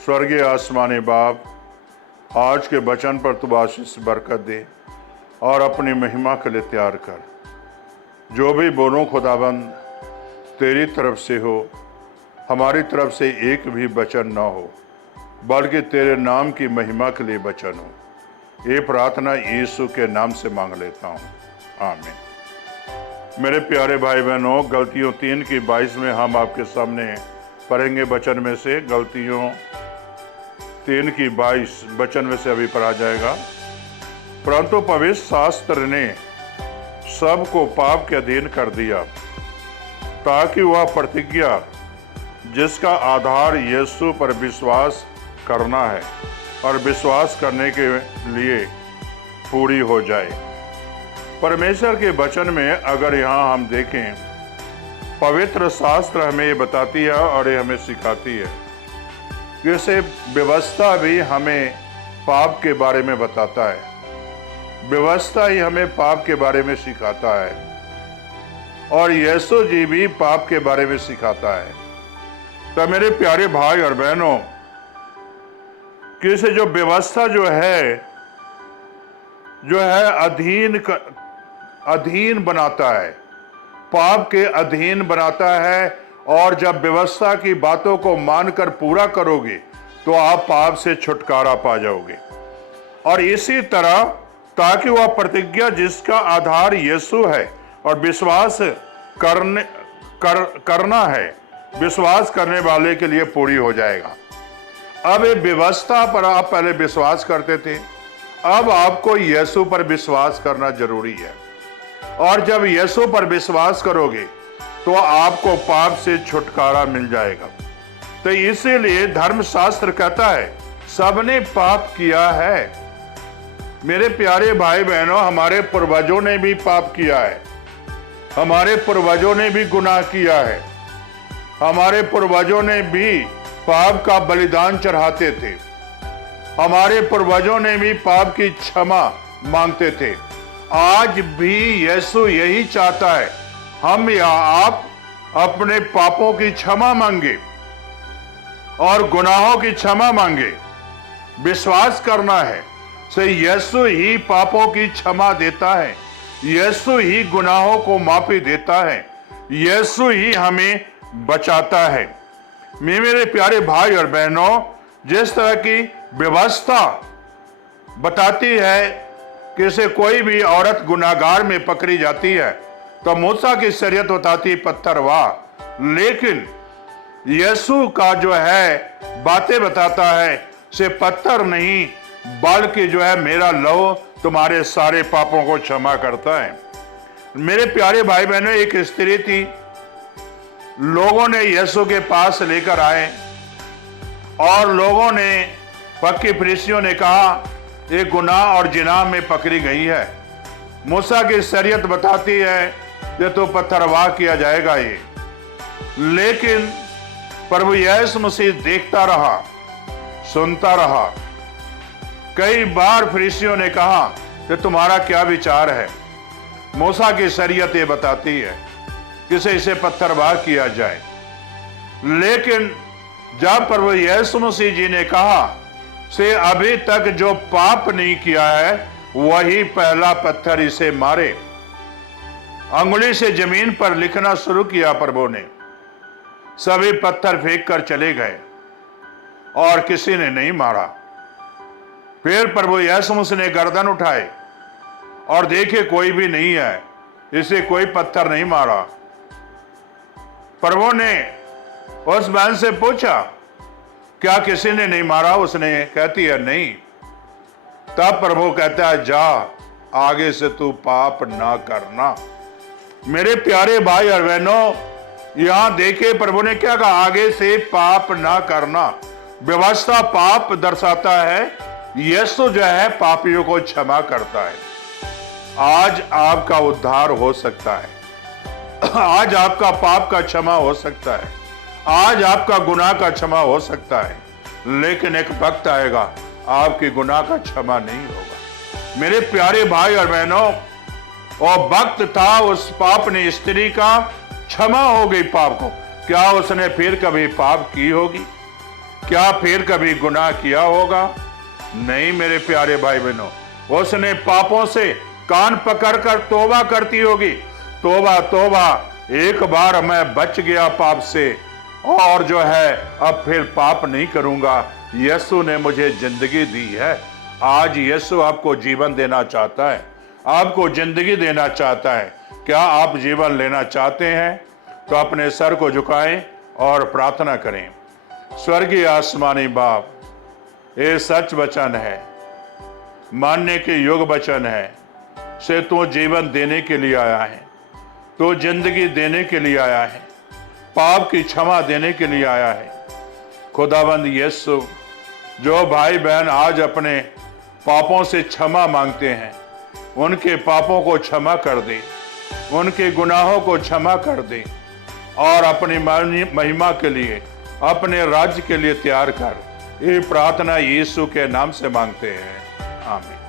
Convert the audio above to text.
स्वर्गीय आसमानी बाप, आज के वचन पर तू आशीष बरकत दे और अपनी महिमा के लिए तैयार कर। जो भी बोलूं खुदाबंद तेरी तरफ से हो, हमारी तरफ से एक भी वचन ना हो, बल्कि तेरे नाम की महिमा के लिए वचन हो। ये प्रार्थना यीशु के नाम से मांग लेता हूँ, आमीन। मेरे प्यारे भाई बहनों, गलतियों 3:22 में हम आपके सामने पढ़ेंगे वचन में से। गलतियों 3:22 वचन में से अभी पढ़ा जाएगा। परंतु पवित्र शास्त्र ने सबको पाप के अधीन कर दिया, ताकि वह प्रतिज्ञा जिसका आधार यीशु पर विश्वास करना है और विश्वास करने के लिए पूरी हो जाए। परमेश्वर के वचन में अगर यहाँ हम देखें, पवित्र शास्त्र हमें ये बताती है और ये हमें सिखाती है। जैसे व्यवस्था भी हमें पाप के बारे में बताता है, व्यवस्था ही हमें पाप के बारे में सिखाता है, और यीशु जी भी पाप के बारे में सिखाता है। तो मेरे प्यारे भाई और बहनों, कि जो व्यवस्था जो है अधीन बनाता है, पाप के अधीन बनाता है। और जब व्यवस्था की बातों को मानकर पूरा करोगे तो आप पाप से छुटकारा पा जाओगे। और इसी तरह ताकि वह प्रतिज्ञा जिसका आधार यीशु है और विश्वास करना है, विश्वास करने वाले के लिए पूरी हो जाएगा। अब ये व्यवस्था पर आप पहले विश्वास करते थे, अब आपको यीशु पर विश्वास करना जरूरी है। और जब यीशु पर विश्वास करोगे तो आपको पाप से छुटकारा मिल जाएगा। तो इसीलिए धर्मशास्त्र कहता है सबने पाप किया है। मेरे प्यारे भाई बहनों, हमारे पूर्वजों ने भी पाप किया है, हमारे पूर्वजों ने भी गुनाह किया है, हमारे पूर्वजों ने भी पाप का बलिदान चढ़ाते थे, हमारे पूर्वजों ने भी पाप की क्षमा मांगते थे। आज भी यीशु यही चाहता है, हम या आप अपने पापों की क्षमा मांगे और गुनाहों की क्षमा मांगे। विश्वास करना है से यीशु ही पापों की क्षमा देता है, यीशु ही गुनाहों को माफी देता है, यीशु ही हमें बचाता है। मेरे प्यारे भाई और बहनों, जिस तरह की व्यवस्था बताती है कि से कोई भी औरत गुनाहगार में पकड़ी जाती है तो मूसा की शरीयत बताती पत्थरवाह, लेकिन यीशु का जो है बातें बताता है से पत्थर नहीं बल्कि जो है मेरा लहू तुम्हारे सारे पापों को क्षमा करता है। मेरे प्यारे भाई बहनों, एक स्त्री थी, लोगों ने यीशु के पास लेकर आए और लोगों ने, पक्की फरीसियों ने कहा ये गुनाह और जिनाह में पकड़ी गई है। मूसा की शरीयत बताती है ये तो पत्थरवाह किया जाएगा ये। लेकिन प्रभु यीशु मसीह देखता रहा, सुनता रहा। कई बार फरीसियों ने कहा कि तुम्हारा क्या विचार है। मूसा की शरीयत ये बताती है कि इसे पत्थरवाह किया जाए। लेकिन जब प्रभु यीशु मसीह जी ने कहा से अभी तक जो पाप नहीं किया है वही पहला पत्थर इसे मारे, अंगुली से जमीन पर लिखना शुरू किया प्रभु ने। सभी पत्थर फेंक कर चले गए और किसी ने नहीं मारा। फिर प्रभु यीशु मसीह ने गर्दन उठाए और देखे कोई भी नहीं है, इसे कोई पत्थर नहीं मारा। प्रभु ने उस बहन से पूछा क्या किसी ने नहीं मारा? उसने कहती है नहीं। तब प्रभु कहता है जा, आगे से तू पाप ना करना। मेरे प्यारे भाई और बहनों, यहां देखिए प्रभु ने क्या कहा, आगे से पाप ना करना। व्यवस्था पाप दर्शाता है, यीशु जो है पापियों को क्षमा करता है। आज आपका उद्धार हो सकता है, आज आपका पाप का क्षमा हो सकता है, आज आपका गुनाह का क्षमा हो सकता है। लेकिन एक वक्त आएगा आपकी गुनाह का क्षमा नहीं होगा। मेरे प्यारे भाई और बहनों, और वक्त था उस पाप ने स्त्री का क्षमा हो गई पाप को। क्या उसने फिर कभी पाप की होगी? क्या फिर कभी गुनाह किया होगा? नहीं मेरे प्यारे भाई बहनों, उसने पापों से कान पकड़कर तौबा करती होगी, तौबा तौबा, एक बार मैं बच गया पाप से और जो है अब फिर पाप नहीं करूंगा। यीशु ने मुझे जिंदगी दी है। आज यीशु आपको जीवन देना चाहता है, आपको जिंदगी देना चाहता है। क्या आप जीवन लेना चाहते हैं? तो अपने सर को झुकाएं और प्रार्थना करें। स्वर्गीय आसमानी बाप, ये सच वचन है, मानने के योग्य वचन है से तू जीवन देने के लिए आया है, तो जिंदगी देने के लिए आया है, पाप की क्षमा देने के लिए आया है। खुदावंद यीशु, जो भाई बहन आज अपने पापों से क्षमा मांगते हैं, उनके पापों को क्षमा कर दे, उनके गुनाहों को क्षमा कर दे और अपनी महिमा के लिए, अपने राज्य के लिए तैयार कर। ये प्रार्थना यीशु के नाम से मांगते हैं, आमीन।